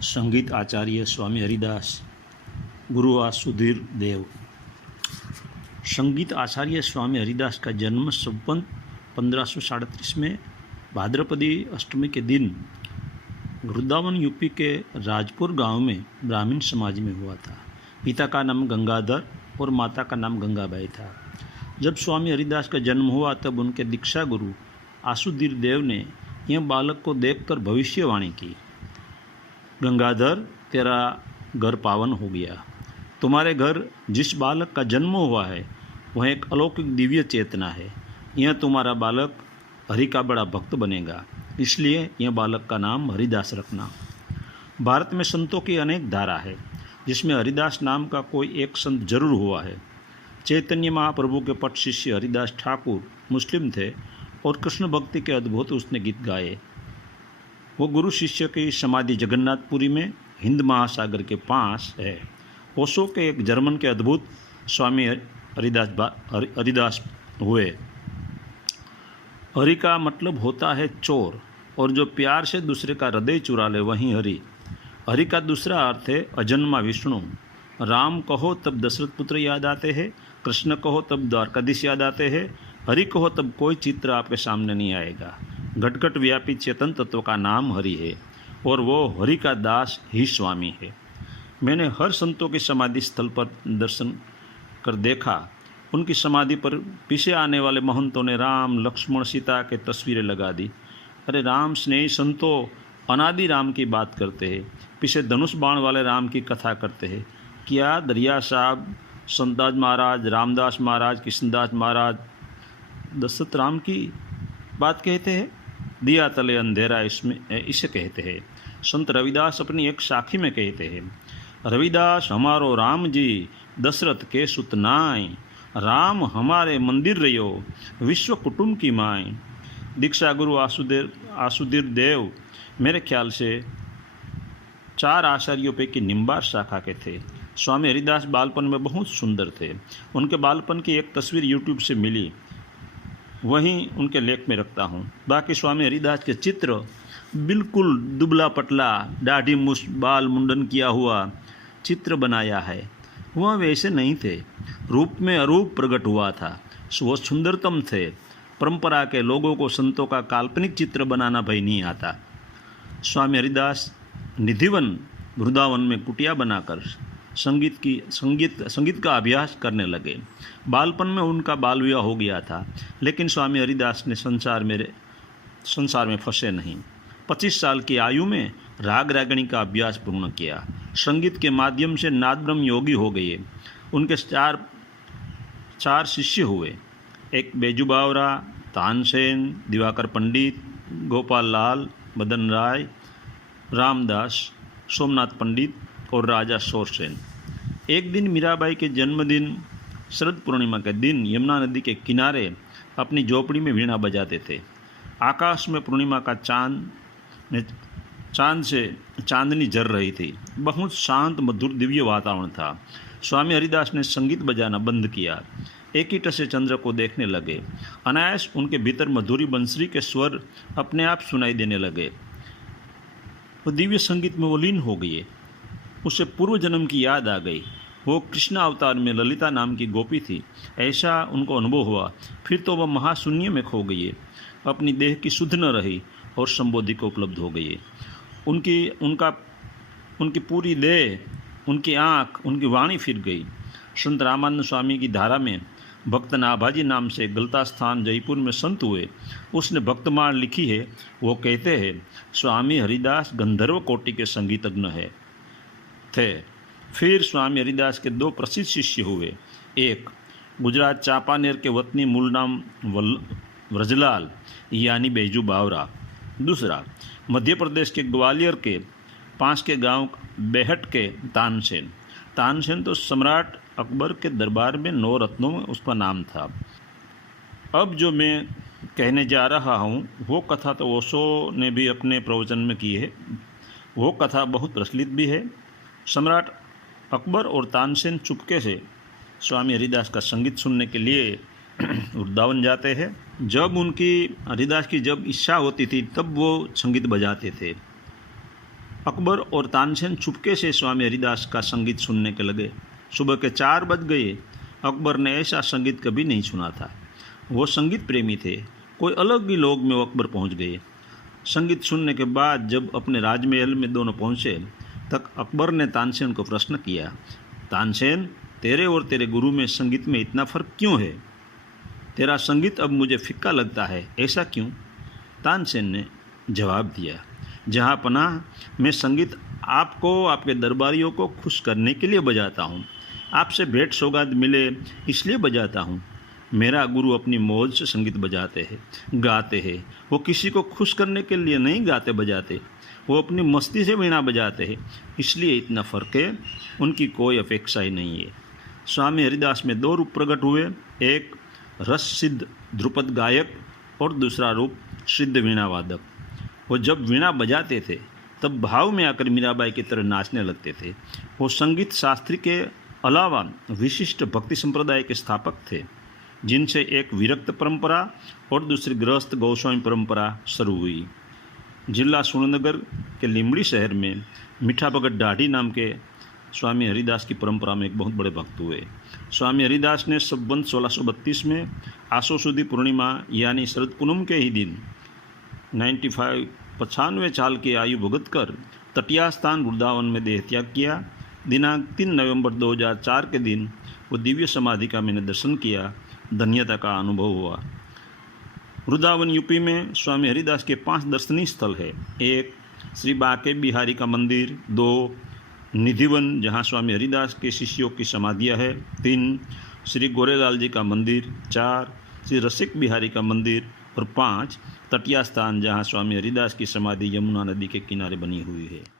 संगीत आचार्य स्वामी हरिदास गुरु वासुदेव देव। संगीत आचार्य स्वामी हरिदास का जन्म संवत 1537 में भाद्रपदी अष्टमी के दिन वृंदावन यूपी के राजपुर गांव में ब्राह्मण समाज में हुआ था। पिता का नाम गंगाधर और माता का नाम गंगाबाई था। जब स्वामी हरिदास का जन्म हुआ तब उनके दीक्षा गुरु आसुदीर देव ने यह बालक को देखकर भविष्यवाणी की, गंगाधर तेरा घर पावन हो गया। तुम्हारे घर जिस बालक का जन्म हुआ है वह एक अलौकिक दिव्य चेतना है। यह तुम्हारा बालक हरि का बड़ा भक्त बनेगा, इसलिए यह बालक का नाम हरिदास रखना। भारत में संतों की अनेक धारा है, जिसमें हरिदास नाम का कोई एक संत जरूर हुआ है। चैतन्य महाप्रभु के पट शिष्य हरिदास ठाकुर मुस्लिम थे और कृष्ण भक्ति के अद्भुत उसने गीत गाए। वो गुरु शिष्य की समाधि जगन्नाथपुरी में हिंद महासागर के पास है। ओशो के एक जर्मन के अद्भुत स्वामी हरिदास हुए। हरि का मतलब होता है चोर, और जो प्यार से दूसरे का हृदय चुरा ले वहीं हरि। हरि का दूसरा अर्थ है अजन्मा विष्णु। राम कहो तब दशरथ पुत्र याद आते हैं, कृष्ण कहो तब द्वारकाधीश याद आते हैं, हरि कहो तब कोई चित्र आपके सामने नहीं आएगा। घट घट व्यापी चेतन तत्व का नाम हरि है और वो हरि का दास ही स्वामी है। मैंने हर संतों की समाधि स्थल पर दर्शन कर देखा। उनकी समाधि पर पीछे आने वाले महंतों ने राम लक्ष्मण सीता के तस्वीरें लगा दी। अरे राम स्नेही संतों अनादि राम की बात करते हैं, पीछे धनुष बाण वाले राम की कथा करते हैं। क्या दरिया साहब, संतदास महाराज, रामदास महाराज, कृष्णदास महाराज दशरथ राम की बात कहते हैं? दिया तले अंधेरा इसमें इसे कहते हैं। संत रविदास अपनी एक साखी में कहते हैं, रविदास हमारो राम जी दशरथ के सुत नाय, राम हमारे मंदिर रहो विश्व कुटुंब की माए। दीक्षा गुरु आसुदीर देव मेरे ख्याल से 4 आचार्यों पे की निम्बार शाखा के थे। स्वामी हरिदास बालपन में बहुत सुंदर थे। उनके बालपन की एक तस्वीर यूट्यूब से मिली, वहीं उनके लेख में रखता हूँ। बाकी स्वामी हरिदास के चित्र बिल्कुल दुबला पतला, दाढ़ी मूछ, बाल मुंडन किया हुआ चित्र बनाया है। वह वैसे नहीं थे, रूप में अरूप प्रकट हुआ था। वो सुंदरतम थे। परंपरा के लोगों को संतों का काल्पनिक चित्र बनाना भई नहीं आता। स्वामी हरिदास निधिवन वृंदावन में कुटिया बनाकर संगीत का अभ्यास करने लगे। बालपन में उनका बाल विवाह हो गया था, लेकिन स्वामी हरिदास ने संसार में फंसे नहीं। 25 साल की आयु में राग रागिणी का अभ्यास पूर्ण किया। संगीत के माध्यम से नाद ब्रह्म योगी हो गए। उनके चार शिष्य हुए। एक बैजू बावरा, तानसेन, दिवाकर पंडित, गोपाल लाल, मदन राय, रामदास, सोमनाथ पंडित और राजा शोरसेन। एक दिन मीराबाई के जन्मदिन शरद पूर्णिमा के दिन यमुना नदी के किनारे अपनी झोपड़ी में वीणा बजाते थे। आकाश में पूर्णिमा का चांद से चांदनी जर रही थी। बहुत शांत मधुर दिव्य वातावरण था। स्वामी हरिदास ने संगीत बजाना बंद किया। एक ही टसे चंद्र को देखने लगे। अनायास उनके भीतर मधुरी बंसरी के स्वर अपने आप सुनाई देने लगे। वो दिव्य संगीत में वो लीन हो गए। उसे पूर्व जन्म की याद आ गई। वो कृष्ण अवतार में ललिता नाम की गोपी थी, ऐसा उनको अनुभव हुआ। फिर तो वह महाशून्य में खो गई। अपनी देह की सुध न रही और संबोधि को उपलब्ध हो गई। उनकी पूरी देह, उनकी आँख, उनकी वाणी फिर गई। संत रामानंद स्वामी की धारा में भक्त नाभाजी नाम से गलता स्थान जयपुर में संत हुए। उसने भक्तमाल लिखी है। वो कहते हैं, स्वामी हरिदास गंधर्व कोटि के संगीतज्ञ थे। फिर स्वामी हरिदास के 2 प्रसिद्ध शिष्य हुए। एक गुजरात चांपानेर के वतनी मूल नाम व्रजलाल यानी बैजू बावरा। दूसरा मध्य प्रदेश के ग्वालियर के पास के गांव बेहट के तानसेन। तानसेन तो सम्राट अकबर के दरबार में 9 रत्नों में उसका नाम था। अब जो मैं कहने जा रहा हूँ वो कथा तो ओशो ने भी अपने प्रवचन में की है। वो कथा बहुत प्रचलित भी है। सम्राट अकबर और तानसेन चुपके से स्वामी हरिदास का संगीत सुनने के लिए वृंदावन जाते हैं। जब उनकी हरिदास की जब इच्छा होती थी तब वो संगीत बजाते थे। अकबर और तानसेन चुपके से स्वामी हरिदास का संगीत सुनने के लगे। सुबह के 4 बज गए। अकबर ने ऐसा संगीत कभी नहीं सुना था। वो संगीत प्रेमी थे। कोई अलग ही लोग में वो अकबर पहुंच गए। संगीत सुनने के बाद जब अपने राजमहल में दोनों पहुंचे तक अकबर ने तानसेन को प्रश्न किया, तानसेन, तेरे और तेरे गुरु में संगीत में इतना फ़र्क क्यों है? तेरा संगीत अब मुझे फिक्का लगता है, ऐसा क्यों? तानसेन ने जवाब दिया, जहाँ पनाह, मैं संगीत आपको, आपके दरबारियों को खुश करने के लिए बजाता हूँ। आपसे भेंट सौगात मिले इसलिए बजाता हूँ। मेरा गुरु अपनी मौज से संगीत बजाते हैं, गाते हैं। वो किसी को खुश करने के लिए नहीं गाते बजाते, वो अपनी मस्ती से वीणा बजाते हैं। इसलिए इतना फ़र्क है, उनकी कोई अपेक्षा ही नहीं है। स्वामी हरिदास में 2 रूप प्रकट हुए, एक रस सिद्ध ध्रुपद गायक और दूसरा रूप सिद्ध वीणा वादक। वो जब वीणा बजाते थे तब भाव में आकर मीराबाई की तरह नाचने लगते थे। वो संगीत शास्त्री के अलावा विशिष्ट भक्ति संप्रदाय के स्थापक थे, जिनसे एक विरक्त परंपरा और दूसरी गृहस्थ गोस्वामी परंपरा शुरू हुई। जिला सुरेंद्रनगर के लिमड़ी शहर में मीठा भगत ढाढी नाम के स्वामी हरिदास की परंपरा में एक बहुत बड़े भक्त हुए। स्वामी हरिदास ने संवत 1632 में आसो सुदी पूर्णिमा यानी शरद पूनम के ही दिन 95 साल की आयु भुगत कर तटिया स्थान वृंदावन में देह त्याग किया। दिनांक 3 नवंबर 2004 के दिन वो दिव्य समाधि का मैंने दर्शन किया, धन्यता का अनुभव हुआ। वृंदावन यूपी में स्वामी हरिदास के 5 दर्शनीय स्थल है। 1 श्री बाके बिहारी का मंदिर, 2 निधिवन जहाँ स्वामी हरिदास के शिष्यों की समाधियाँ है, 3 श्री गोरेलाल जी का मंदिर, 4 श्री रसिक बिहारी का मंदिर और 5 तटिया स्थान जहाँ स्वामी हरिदास की समाधि यमुना नदी के किनारे बनी हुई है।